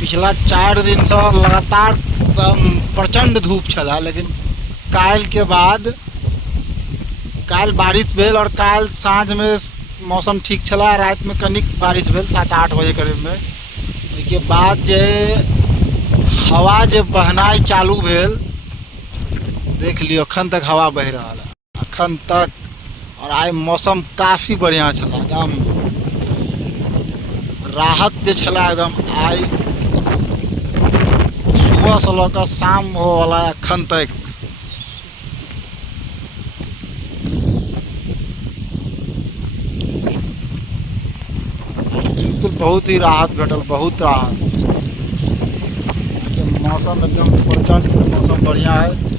पिछला 4 दिन से लगातार प्रचंड धूप छला, लेकिन काल के बाद काल बारिश भेल और काल साँझ में मौसम ठीक छला। रात में कनिक बारिश भेल 7-8 बजे करीब में। उसके बाद जे हवा जे बहनाई चालू भेल, देख लियो अखन तक हवा बह रहा है अखन तक। और आज मौसम काफ़ी बढ़िया छला, एकदम राहत जे छला एकदम। आज सुबह से लेकर शाम हो वाला अखन तक बिल्कुल बहुत ही राहत घटल, बहुत राहत। मौसम एकदम प्रचंड मौसम बढ़िया है।